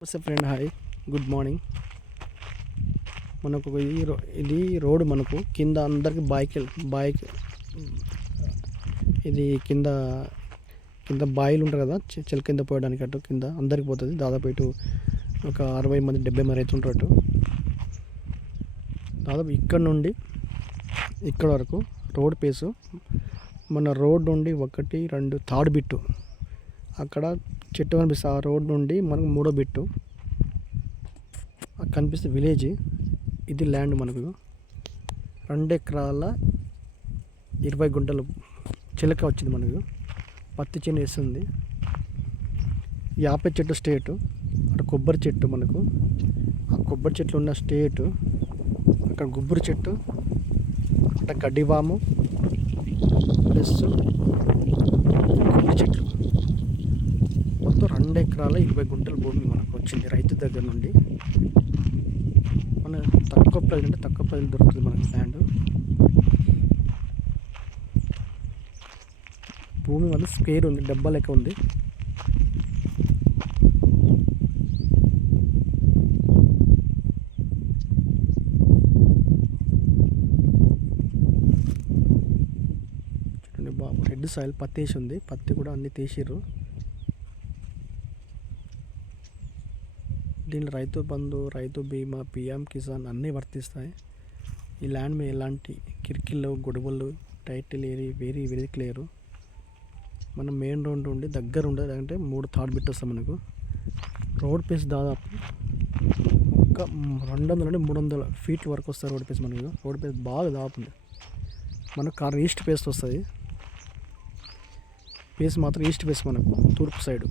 నమస్తే friend hi good morning మనకు ఇది ఇది రోడ్ మనకు కింద అందరికి బైక్ బైక్ ఇది కింద కింద బాయిలు ఉంటారు కదా చె- చెల కింద పోయడానికి అటు కింద అందరికి పోతుంది. దాదాపు ఇటు ఒక అరవై మంది డెబ్బై మంది రైతు ఉంటారు అటు. దాదాపు ఇక్కడ నుండి ఇక్కడ వరకు రోడ్ పేసు. మన రోడ్ నుండి ఒకటి రెండు థర్డ్ బిట్టు అక్కడ చెట్టు కనిపిస్తుంది ఆ రోడ్ నుండి మనకు మూడో బిట్టు. అక్కడ కనిపిస్తే విలేజ్. ఇది ల్యాండ్ మనకు. రెండు ఎకరాల ఇరవై గుంటలు చిలక వచ్చింది మనకు. పత్తి చేను వేస్తుంది. యాప చెట్టు స్టేటు. అక్కడ కొబ్బరి చెట్టు మనకు. ఆ కొబ్బరి చెట్లు ఉన్న స్టేటు. అక్కడ గుబ్బరి చెట్టు. అక్కడ గడ్డివాము. ప్లస్ కొబ్బరి చెట్లు మొత్తం రెండు నలభై గుంటల భూమి మనకు వచ్చింది రైతు దగ్గర నుండి. మన తక్కువ ప్రైజ్ అంటే తక్కువ ప్రైజ్ దొరుకుతుంది మనకి ల్యాండ్ భూమి వల్ల స్క్వేర్ ఉంది డబ్బా లెక్క ఉంది. చూడండి బాబు రెడ్ సాయిల్ పత్తి వేసి ఉంది. పత్తి కూడా అన్ని తీసిర్రు. దీనిలో రైతు బంధు రైతు బీమా పిఎం కిసాన్ అన్నీ వర్తిస్తాయి. ఈ ల్యాండ్ మీద ఎలాంటి కిరికిళ్ళు గొడవలు టైటిల్ ఏరి వేరీ వెరీ లేరు మనం మెయిన్ రోడ్ ఉండి దగ్గర ఉండదు అంటే మూడు థర్డ్ బిట్ వస్తాం మనకు. రోడ్ పేస్ దాదాపు ఒక రెండు వందల నుండి మూడు వందల ఫీట్ వరకు వస్తుంది రోడ్ పేస్ మనకు. రోడ్ పేస్ బాగా దాదాపు ఉంది. మనకు కార్ ఈస్ట్ పేస్ వస్తుంది. పేస్ మాత్రం ఈస్ట్ పేస్ మనకు తూర్పు సైడ్.